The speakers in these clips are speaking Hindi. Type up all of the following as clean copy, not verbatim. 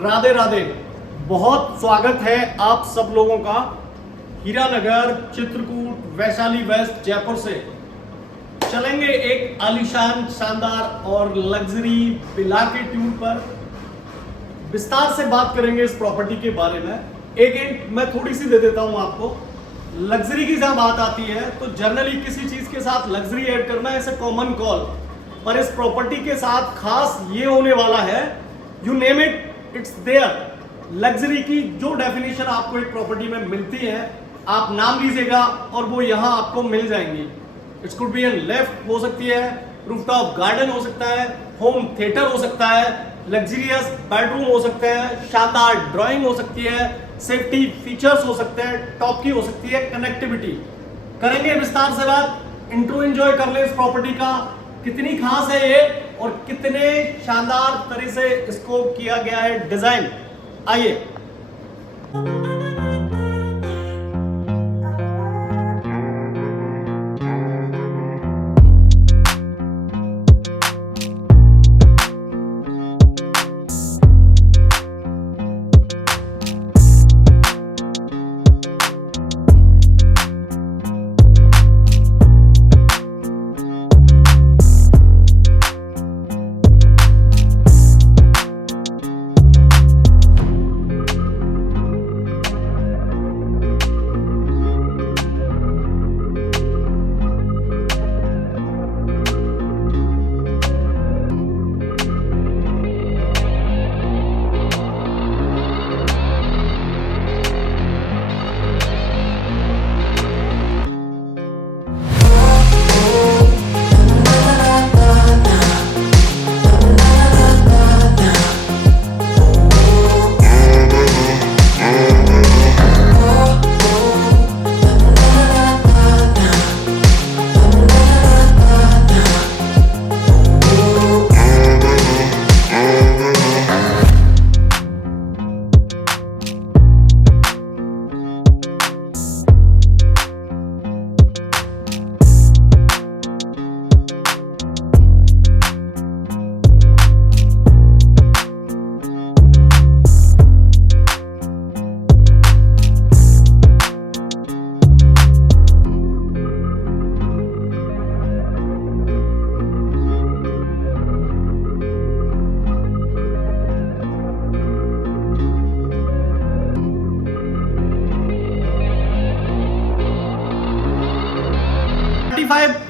राधे राधे। बहुत स्वागत है आप सब लोगों का हीरानगर, चित्रकूट, वैशाली वेस्ट, जयपुर से। चलेंगे एक आलीशान, शानदार और लग्जरी विला के टूर पर। विस्तार से बात करेंगे इस प्रॉपर्टी के बारे में। एक हिंट मैं थोड़ी सी दे देता हूं आपको। लग्जरी की जहां बात आती है तो जनरली किसी चीज के साथ लग्जरी ऐड करना ऐसे कॉमन कॉल, पर इस प्रॉपर्टी के साथ खास ये होने वाला है, you name it, it's there. Luxury की जो डेफिनेशन आपको एक प्रॉपर्टी में मिलती है, आप नाम लीजिएगा और वो यहां आपको मिल जाएंगी। It's could be an left हो सकती है, रूफटॉप गार्डन हो सकता है, होम थिएटर हो सकता है, लग्जरियस बेडरूम हो सकते हैं, शानदार ड्राइंग हो सकती है, सेफ्टी फीचर्स हो सकते हैं, टॉप की हो सकती है, कनेक्टिविटी। करेंगे विस्तार से बात। इंट्रो एंजॉय कर ले इस प्रॉपर्टी का, कितनी खास है ये और कितने शानदार तरह से इसको किया गया है डिजाइन। आइए।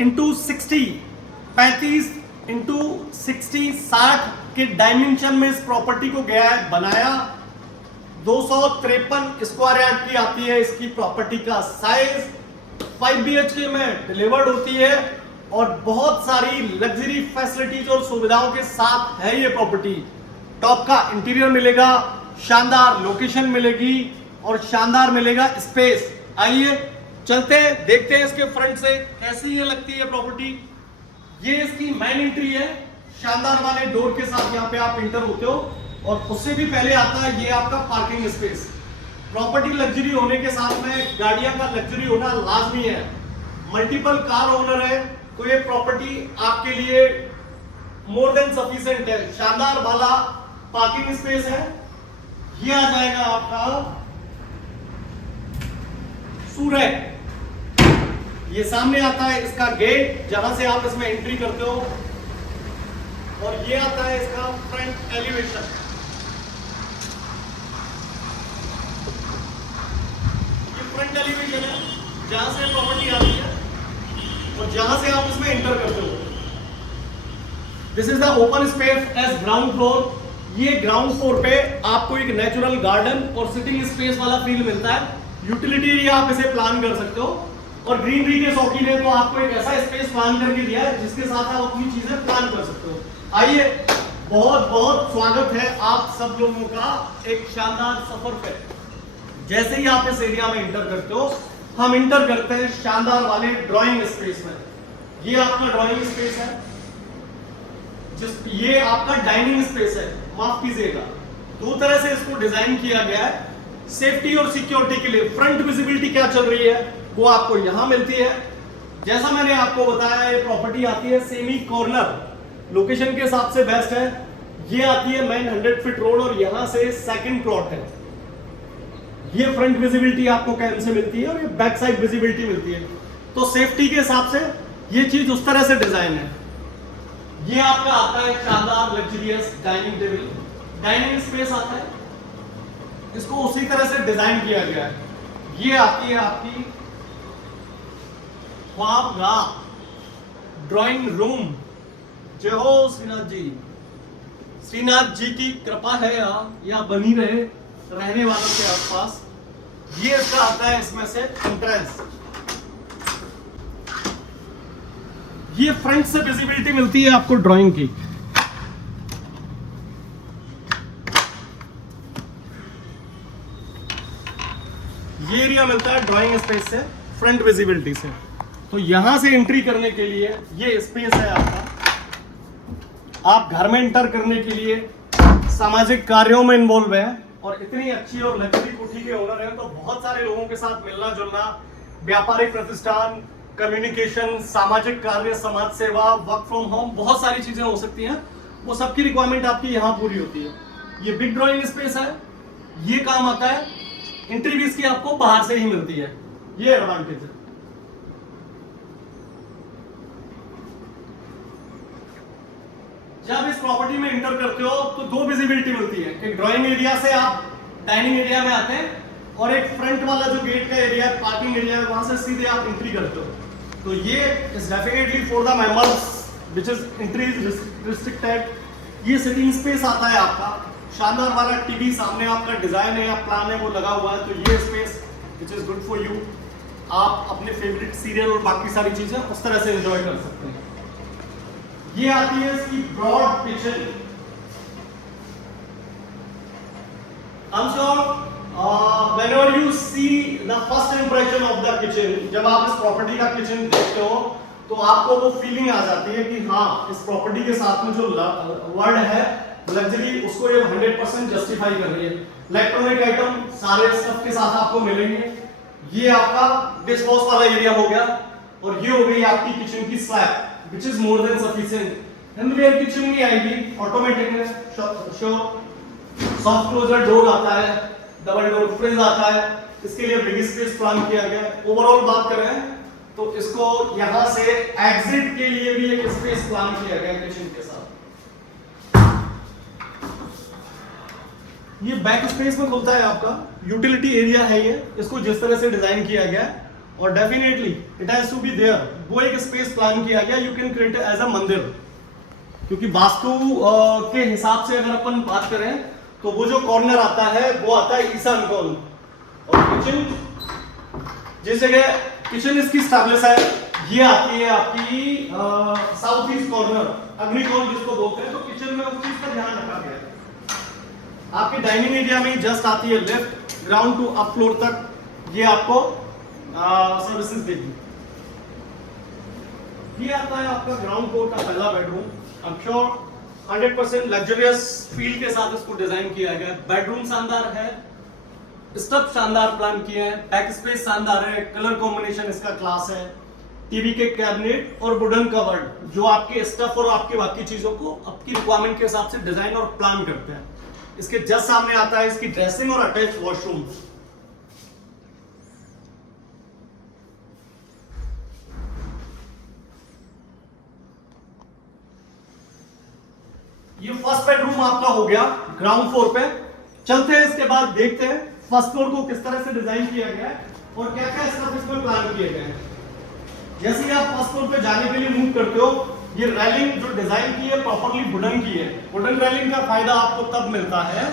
इंटू 60, 35 इंटू 60, 60 के डायमेंशन में इस प्रॉपर्टी को गया है बनाया। 253 स्क्वायर यार्ड की आती है इसकी प्रॉपर्टी का साइज। 5 BHK में डिलीवर्ड होती है और बहुत सारी लग्जरी फैसिलिटीज और सुविधाओं के साथ है ये प्रॉपर्टी। टॉप का इंटीरियर मिलेगा, शानदार लोकेशन मिलेगी और शानदार मिलेगा स्पेस। आइए चलते हैं, देखते हैं इसके फ्रंट से कैसी ये लगती है प्रॉपर्टी। ये इसकी मेन एंट्री है, शानदार वाले डोर के साथ यहाँ पे आप इंटर होते हो और उससे भी पहले आता है ये आपका पार्किंग स्पेस। प्रॉपर्टी लग्जरी होने के साथ में गाड़ियां का लग्जरी होना लाजमी है। मल्टीपल कार ओनर है तो ये प्रॉपर्टी आपके लिए मोर देन सफिशिएंट है। शानदार वाला पार्किंग स्पेस है। ये आ जाएगा आपका सूरज। ये सामने आता है इसका गेट जहां से आप इसमें एंट्री करते हो और ये आता है इसका फ्रंट एलिवेशन। ये फ्रंट एलिवेशन है जहां से प्रॉपर्टी आती है और जहां से आप इसमें एंटर करते हो। This is the open space as ground floor. ये ग्राउंड फ्लोर पे आपको एक नेचुरल गार्डन और सिटिंग स्पेस वाला फील मिलता है। यूटिलिटी आप इसे प्लान कर सकते हो और ग्रीनरी के शौकीन है तो आपको एक ऐसा स्पेस प्लान करके दिया है जिसके साथ आप अपनी चीजें प्लान कर सकते हो। आइए, बहुत बहुत स्वागत है आप सब लोगों का एक शानदार सफर पे। जैसे ही आप इस एरिया में इंटर करते हो, हम इंटर करते हैं शानदार वाले ड्राइंग स्पेस में। ये आपका ड्राइंग स्पेस है, ये आपका डाइनिंग स्पेस है। माफ कीजिएगा, दो तरह से इसको डिजाइन किया गया है सेफ्टी और सिक्योरिटी के लिए। फ्रंट विजिबिलिटी क्या चल रही है वो आपको यहां मिलती है। जैसा मैंने आपको बताया, ये प्रॉपर्टी आती है सेमी कॉर्नर, लोकेशन के हिसाब से बेस्ट है। ये आती है मेन 100 फीट रोड और यहां से सेकंड प्लॉट है। ये फ्रंट विजिबिलिटी आपको कैम से मिलती है और ये बैक साइड विजिबिलिटी मिलती है। तो सेफ्टी के हिसाब से ये चीज उस तरह से डिजाइन है। ये आपका आता है शानदार luxurious dining table, dining space आता है, इसको उसी तरह से डिजाइन किया गया है। ये आती है आपकी ख्वाबगाह ड्राइंग रूम। जय हो श्रीनाथ जी, श्रीनाथ जी की कृपा है या बनी रहे रहने वालों के आसपास। ये इसका आता है इसमें से एंट्रेंस। ये फ्रंट से विजिबिलिटी मिलती है आपको ड्राइंग की। ये एरिया मिलता है ड्राइंग स्पेस से, फ्रंट विजिबिलिटी से। तो यहां से एंट्री करने के लिए ये स्पेस है आपका। आप घर में एंटर करने के लिए सामाजिक कार्यों में इन्वॉल्व है और इतनी अच्छी और लग्जरी कोठी के ओनर हैं, तो बहुत सारे लोगों के साथ मिलना जुलना, व्यापारिक प्रतिष्ठान, कम्युनिकेशन, सामाजिक कार्य, समाज सेवा, वर्क फ्रॉम होम, बहुत सारी चीजें हो सकती हैं। वो सबकी रिक्वायरमेंट आपकी यहाँ पूरी होती है। ये बिग ड्राइंग स्पेस है, ये काम आता है। एंट्री भी इसकी आपको बाहर से ही मिलती है, ये एडवांटेज है। जब इस प्रॉपर्टी में एंटर करते हो तो दो विजिबिलिटी मिलती है। एक ड्राइंग एरिया से आप डाइनिंग एरिया में आते हैं और एक फ्रंट वाला जो गेट का एरिया है, पार्किंग एरिया है, वहां से सीधे आप एंट्री करते हो। तो ये is definitely for the members which is entry restricted. ये सिटिंग स्पेस आता है आपका, शानदार वाला टीवी सामने आपका डिजाइन है या प्लान है वो लगा हुआ है। तो ये space which is good for you. आप अपने फेवरेट सीरियल और बाकी सारी चीजें उस तरह से एंजॉय कर सकते हैं। ये आती है इसकी broad kitchen. I'm sure whenever you see the first impression of the kitchen, जब आप इस प्रॉपर्टी का किचन देखते हो तो आपको वो फीलिंग आ जाती है कि हाँ, इस प्रॉपर्टी के साथ में जो वर्ड है लग्जरी, उसको ये 100% जस्टिफाई कर रही है। इलेक्ट्रॉनिक आइटम सारे स्टफ के साथ आपको मिलेंगे। ये आपका डिश वॉश वाला एरिया हो गया और ये हो गई आपकी किचन की slab which is more than sufficient। हैंडवेयर किचन नहीं आएगी, ऑटोमेटिक है, श्योर। सॉफ्ट क्लोजर डोर आता है, डबल डोर फ्रिज आता है, इसके लिए बिग स्पेस प्लान किया गया है। ओवरऑल बात करें तो इसको यहां से एग्जिट के लिए भी एक स्पेस प्लान किया गया किचन के साथ। ये बैक स्पेस में खुलता है आपका, यूटिलिटी एरिया है ये, इसको जिस तरह से डिजाइन किया गया है और definitely it has to be there. वो एक स्पेस प्लान किया गया, you can create as a mandir, क्योंकि वास्तु के हिसाब से अगर अपन बात करें तो वो जो कॉर्नर आता है वो आता है ईशान कॉर्नर। और किचन जिस जगह किचन इसकी स्टैब्लिश है, ये आती है आपकी साउथ ईस्ट कॉर्नर, अग्निकोण जिसको बोलते हैं। तो किचन में उस चीज का ध्यान रखा गया है। आपके डाइनिंग एरिया में जस्ट आती है left, ground to up floor तक ये आपको सर्विसेज देगी। ये आता है आपका ग्राउंड फ्लोर का पहला bedroom. I am sure 100% luxurious feel के साथ इसको डिजाइन किया गया है। बेडरूम शानदार है, स्टफ शानदार प्लान किए हैं, बैक स्पेस शानदार है, कलर कॉम्बिनेशन इसका क्लास है। टीवी के कैबिनेट और वुडन कवर्ड जो आपके स्टफ और आपके बाकी चीजों को आपकी रिक्वायरमेंट के हिसाब से डिजाइन और प्लान करते हैं। इसके जस्ट सामने आता है इसकी ड्रेसिंग और अटैच वॉशरूम। ये फर्स्ट बेडरूम आपका हो गया ग्राउंड फ्लोर पे। चलते हैं इसके बाद देखते हैं फर्स्ट फ्लोर को किस तरह से डिजाइन किया गया है और क्या क्या स्टफ इसमें प्लान किए गए हैं। जैसे ही आप फर्स्ट फ्लोर पे जाने के लिए मूव करते हो, ये रेलिंग जो डिजाइन की है प्रॉपर्ली वुडन की है। वुडन रेलिंग का फायदा आपको तब मिलता है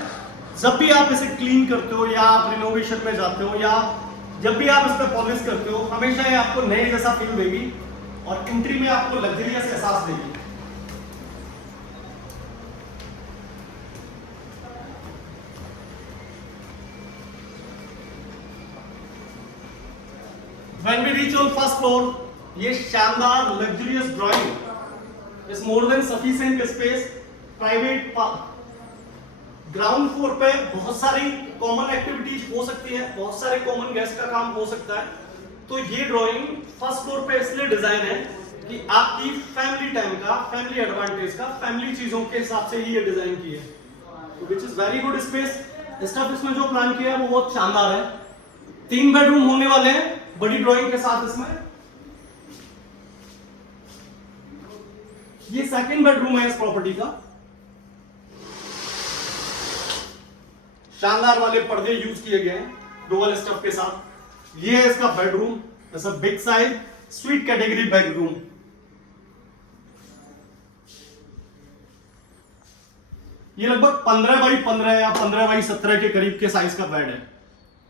जब भी आप इसे क्लीन करते हो या आप रिनोवेशन में जाते हो या जब भी आप इस पर पॉलिश करते हो, हमेशा ये आपको नए जैसा फील देगी और एंट्री में आपको लग्जरियस एहसास देगी। When we reach on first floor, ये शानदार luxurious drawing is more than sufficient space, private ground floor पे बहुत सारी कॉमन एक्टिविटीज हो सकती है, बहुत सारे कॉमन गेस्ट का काम हो सकता है। तो ये ड्राइंग फर्स्ट फ्लोर पे इसलिए डिजाइन है कि आपकी फैमिली टाइम का, फैमिली एडवांटेज का, फैमिली चीजों के हिसाब से ही ये डिजाइन की है, which is very good space. Stuff इसमें जो प्लान किया है वो बहुत शानदार है। 3 बेडरूम होने वाले हैं बड़ी ड्राइंग के साथ। इसमें ये सेकंड बेडरूम है इस प्रॉपर्टी का। शानदार वाले पर्दे यूज किए गए हैं डुअल स्टफ के साथ। ये है इसका बेडरूम, ऐसा big size sweet category bedroom. ये लगभग 15 बाई 15 या 15 बाई 17 के करीब के साइज का बेड है,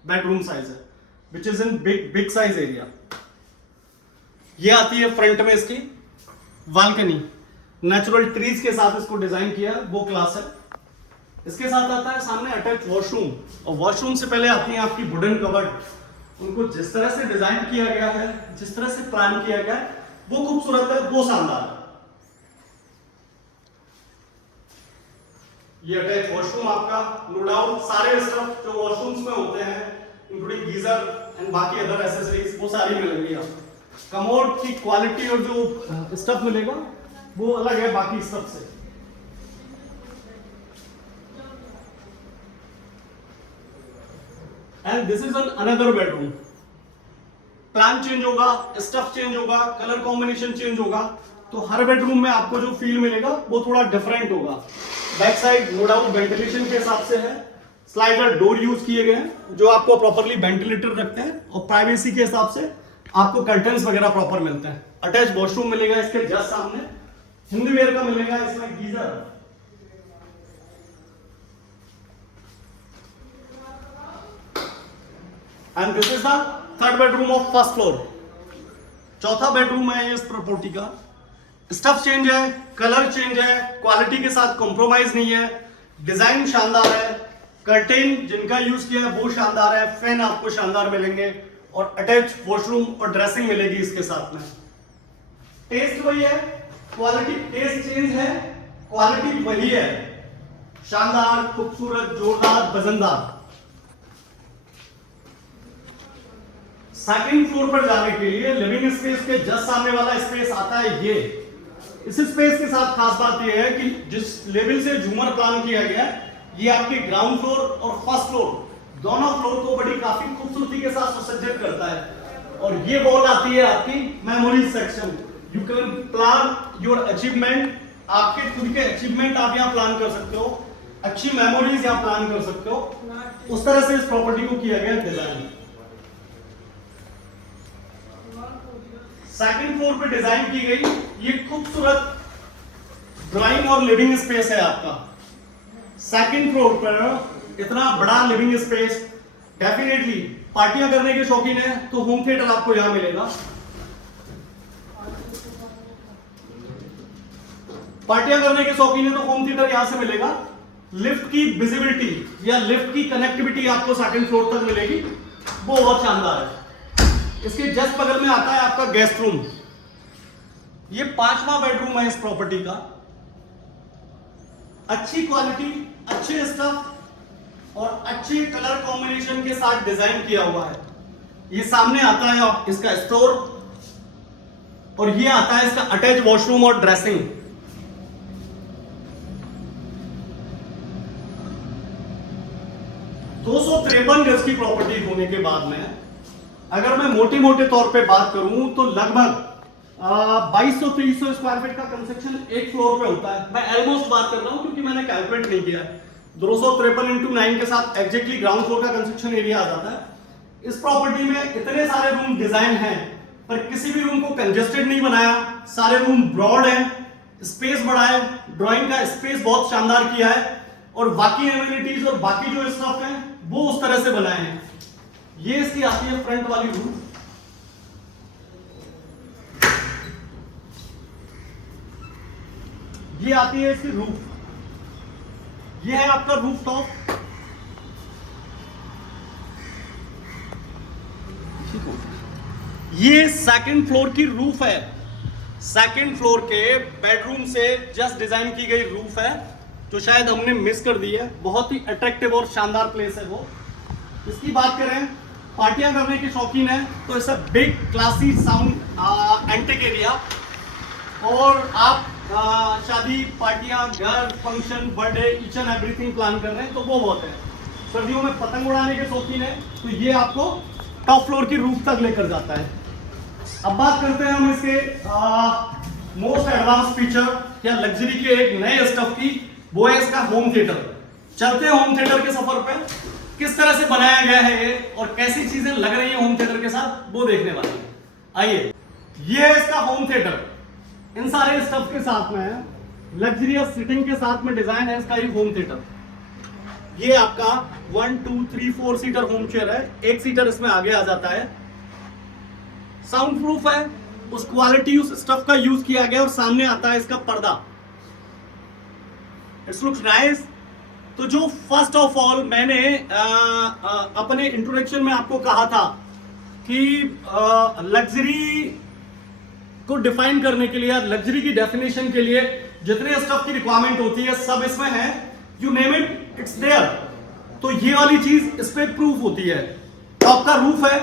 बेडरूम साइज है, which is in big size area. ये आती है फ्रंट में इसकी बालकनी, नेचुरल ट्रीज के साथ इसको डिजाइन किया, वो क्लास है। इसके साथ आता है सामने अटैच वॉशरूम, और वॉशरूम से पहले आती है आपकी वुडन कवर्ड। उनको जिस तरह से डिजाइन किया गया है, जिस तरह से प्लान किया गया है, वो खूबसूरत है, वो शानदार है। ये अटैच वॉशरूम आपका, नो डाउट सारे स्टफ जो वॉशरूम्स में होते हैं इंक्लूडिंग गीजर एंड बाकी अदर एसेसरीज वो सारी मिलेंगी आपको। कमोड की क्वालिटी और जो स्टफ मिलेगा वो अलग है बाकी स्टफ से। And this is another bedroom. Plan change होगा, स्टफ चेंज होगा, कलर कॉम्बिनेशन चेंज होगा, तो हर बेडरूम में आपको जो फील मिलेगा वो थोड़ा डिफरेंट होगा। Back side no doubt ventilation के हिसाब से है, स्लाइडर डोर यूज किए गए हैं जो आपको प्रॉपर्ली वेंटिलेटर रखते हैं, और प्राइवेसी के हिसाब से आपको कर्टन्स वगैरह प्रॉपर मिलते हैं। अटैच वॉशरूम मिलेगा इसके जस्ट सामने, हिंदी वेयर का मिलेगा इसमें geyser. And this is the third bedroom of first floor. चौथा बेडरूम है इस प्रॉपर्टी का। स्टफ चेंज है, कलर चेंज है, क्वालिटी के साथ कॉम्प्रोमाइज नहीं है, डिजाइन शानदार है, कर्टेन जिनका यूज किया है वो शानदार है, फैन आपको शानदार मिलेंगे, और अटैच वॉशरूम और ड्रेसिंग मिलेगी इसके साथ में। टेस्ट वही है, क्वालिटी टेस्ट चेंज है, क्वालिटी वही है, शानदार, खूबसूरत, जोरदार, वजनदार। सेकंड फ्लोर पर जाने के लिए लिविंग स्पेस के जस्ट सामने वाला स्पेस आता है ये। इस स्पेस के साथ खास बात यह है कि जिस लेवल से झूमर प्लान किया गया है, ये आपके ग्राउंड फ्लोर और फर्स्ट फ्लोर दोनों फ्लोर को बड़ी काफी खूबसूरती के साथ सुसज्जित करता है। और ये वॉल आती है आपकी memories section. You can plan your achievement, आपके खुद के अचीवमेंट आप यहाँ प्लान कर सकते हो, अच्छी मेमोरीज यहाँ प्लान कर सकते हो। उस तरह से इस प्रॉपर्टी को किया गया डिजाइन। सेकंड फ्लोर पे डिजाइन की गई ये खूबसूरत ड्राइंग और लिविंग स्पेस है आपका। सेकंड फ्लोर पर इतना बड़ा लिविंग स्पेस, डेफिनेटली पार्टियां करने के शौकीन है तो होम थिएटर आपको यहां मिलेगा। पार्टियां करने के शौकीन है तो होम थिएटर यहां से मिलेगा। लिफ्ट की विजिबिलिटी या लिफ्ट की कनेक्टिविटी आपको सेकंड फ्लोर तक मिलेगी, वो बहुत शानदार है। इसके जस्ट बगल में आता है आपका गेस्ट रूम। ये 5वां बेडरूम है इस प्रॉपर्टी का। अच्छी क्वालिटी, अच्छे स्टफ और अच्छे कलर कॉम्बिनेशन के साथ डिजाइन किया हुआ है। ये सामने आता है इसका स्टोर, और ये आता है इसका अटैच वॉशरूम और ड्रेसिंग। दो 253 गज की प्रॉपर्टी होने के बाद में अगर मैं मोटे मोटे तौर पे बात करूं तो लगभग 2200-2300 स्क्वायर फीट का कंस्ट्रक्शन एक फ्लोर पे होता है। मैं ऑलमोस्ट बात कर रहा हूं क्योंकि मैंने कैलकुलेट नहीं किया। 253 × 9 के साथ एग्जैक्टली ग्राउंड फ्लोर का कंस्ट्रक्शन एरिया आ जाता है। इस प्रॉपर्टी में इतने सारे रूम डिजाइन हैं, पर किसी भी रूम को कंजेस्टेड नहीं बनाया। सारे रूम ब्रॉड है, स्पेस बड़ा है, ड्राइंग का स्पेस बहुत शानदार किया है, और बाकी एमिनिटीज और बाकी जो स्टफ है वो उस तरह से बनाए हैं। ये इसकी आती है फ्रंट वाली रूफ। ये आती है इसकी रूफ। ये है आपका रूफ टॉप। ये सेकंड फ्लोर की रूफ है। सेकंड फ्लोर के बेडरूम से जस्ट डिजाइन की गई रूफ है, जो शायद हमने मिस कर दी है। बहुत ही अट्रैक्टिव और शानदार प्लेस है वो। इसकी बात करें, पार्टियां करने के शौकीन है तो it's a big classy sound antique area. और आप शादी, पार्टियां, घर, function, birthday, each and everything plan कर रहे हैं तो वो बहुत है। सर्दियों में पतंग उड़ाने के शौकीन है तो ये आपको टॉप फ्लोर की रूफ तक लेकर जाता है। अब बात करते हैं हम इसके मोस्ट एडवांस फीचर या लग्जरी के एक नए स्टफ की, वो है इसका होम थिएटर। चलते हैं होम थिएटर के सफर पे, किस तरह से बनाया गया है ये और कैसी चीजें लग रही है होम थिएटर के साथ वो देखने वाले हैं। आइए, ये है इसका होम थिएटर, इन सारे स्टफ के साथ में है, लग्जरियस सिटिंग के साथ में डिजाइन है इसका ये होम थिएटर। ये आपका 1 2 3 4 सीटर होम चेयर है, एक सीटर इसमें आगे आ जाता है, साउंड प्रूफ है, उस क्वालिटी उस स्टफ का यूज किया गया और सामने आता है इसका पर्दा। It's looks nice. तो जो फर्स्ट ऑफ ऑल मैंने अपने इंट्रोडक्शन में आपको कहा था कि लग्जरी को डिफाइन करने के लिए, लग्जरी की डेफिनेशन के लिए जितने स्टफ की रिक्वायरमेंट होती है सब इसमें है, you name it it's there. तो ये वाली चीज इस पे प्रूफ होती है। टॉप का रूफ है,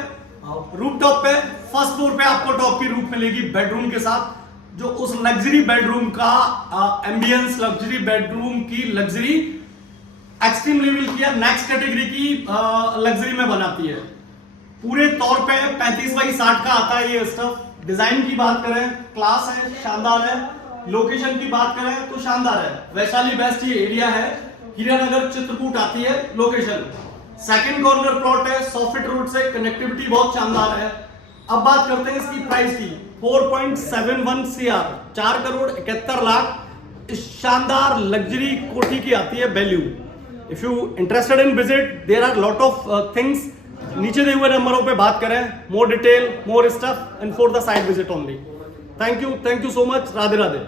रूफ टॉप पे फर्स्ट फ्लोर पे आपको टॉप की रूफ मिलेगी बेडरूम के साथ, जो उस लग्जरी बेडरूम का एम्बियंस, लग्जरी बेडरूम की लग्जरी एक्सट्रीम लेवल की या नेक्स्ट कैटेगरी की लग्जरी में बनाती है। पूरे तौर पे 35x60 का आता है ये स्टफ। डिजाइन की बात करें क्लास है, शानदार है। लोकेशन की बात करें तो शानदार है, वैशाली वेस्ट ये एरिया है, हीरानगर चित्रकूट आती है लोकेशन। सेकंड कॉर्नर प्लॉट है, 100 फीट रोड से कनेक्टिविटी बहुत शानदार है। अब बात करते हैं इसकी प्राइस की। 4.71 CR, 4 करोड़ 71 लाख इस शानदार लग्जरी कोठी की आती है value. If you interested in visit, there are lot of things. नीचे दिए हुए नंबरों पे बात करें, more detail, more stuff and for the site visit only. Thank you so much. Radhe Radhe.